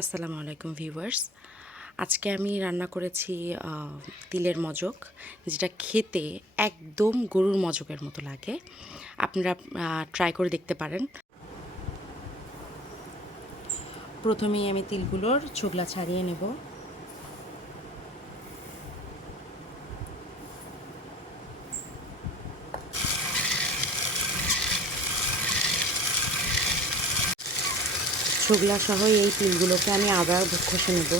আসসালামু আলাইকুম ভিউয়ার্স। আজকে আমি রান্না করেছি তিলের মজক, যেটা খেতে একদম গরুর মজকের মতো লাগে। আপনারা ট্রাই করে দেখতে পারেন। প্রথমেই আমি তিলগুলোর ছোগলা ছাড়িয়ে নেব। সহ এই তিলগুলোকে আমি আবার খসে নেব।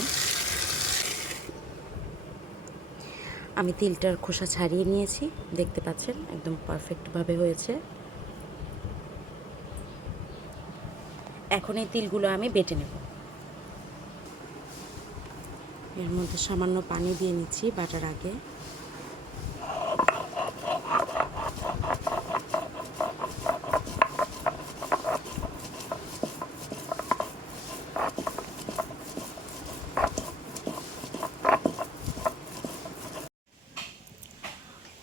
আমি তিলটার খোসা ছাড়িয়ে নিয়েছি। দেখতে পাচ্ছেন, একদম পারফেক্টভাবে হয়েছে। এখন এই তিলগুলো আমি বেটে নেব। এর মধ্যে সামান্য পানি দিয়ে নিচ্ছি বাটার আগে।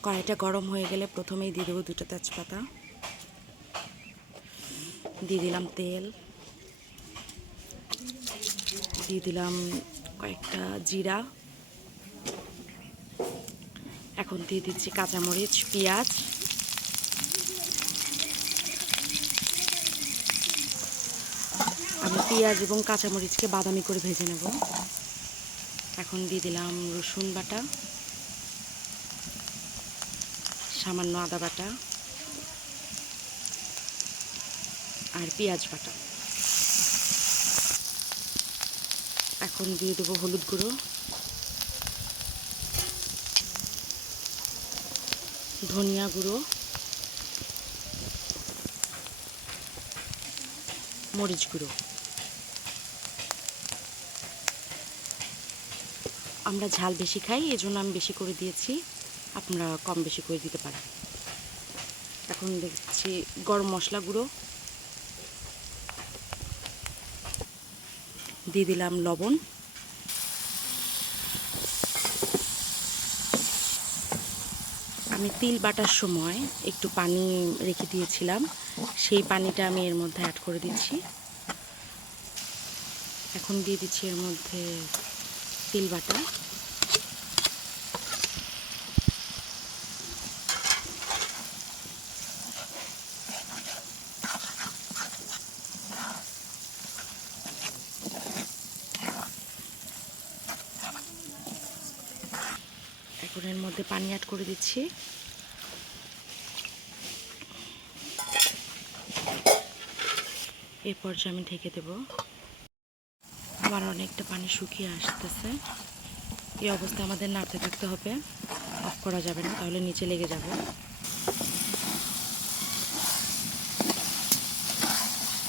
কড়াইটা গরম হয়ে গেলে প্রথমেই দিয়ে দেবো দুটো তেজপাতা। দিয়ে দিলাম তেল। দিয়ে দিলাম কয়েকটা জিরা। এখন দিয়ে দিচ্ছি কাঁচামরিচ, পেঁয়াজ। আমি পেঁয়াজ এবং কাঁচামরিচকে বাদামি করে ভেজে নেব। এখন দিয়ে দিলাম রসুন বাটা। সামান্য আদা বাটা আর পেঁয়াজ বাটা। এখন দিয়ে দেবো হলুদ গুঁড়ো। ধনিয়া গুঁড়ো। মরিচ গুঁড়ো। আমরা ঝাল বেশি খাই, এজন্য আমি বেশি করে দিয়েছি। আপনারা কম বেশি করে দিতে পারেন। এখন দেখছি গরম মশলা গুঁড়ো। দিয়ে দিলাম লবণ। আমি তিল বাটার সময় একটু পানি রেখে দিয়েছিলাম। সেই পানিটা আমি এর মধ্যে অ্যাড করে দিচ্ছি। এখন দিয়ে দিচ্ছি এর মধ্যে তিল বাটা। এখন এর মধ্যে পানি অ্যাড করে দিচ্ছি। এই পর্যায়ে আমি ঢেকে দেব। আমার অনেকটা পানি শুকিয়ে আসতেছে। এই অবস্থায় আমাদের নাড়তে থাকতে হবে। অফ করা যাবে না, তাহলে নিচে লেগে যাবে।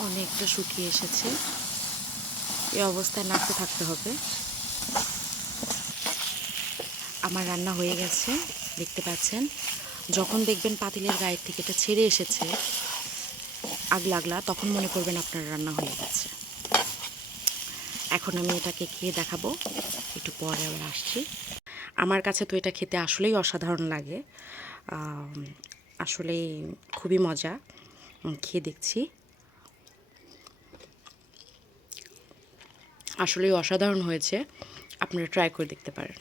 অনেকটা শুকিয়ে এসেছে। এই অবস্থায় নাড়তে থাকতে হবে। আমার রান্না হয়ে গেছে, দেখতে পাচ্ছেন। যখন দেখবেন পাতিলের গায়ের থেকে এটা ছেড়ে এসেছে আগ লাগলা তখন মনে করবেন আপনার রান্না হয়ে গেছে। এখন আমি এটাকে খেয়ে দেখাবো, একটু পরে আবার আসছি। আমার কাছে তো এটা খেতে আসলেই অসাধারণ লাগে। আসলে খুবই মজা। খেয়ে দেখছি। আসলেই অসাধারণ হয়েছে। আপনারা ট্রাই করে দেখতে পারেন।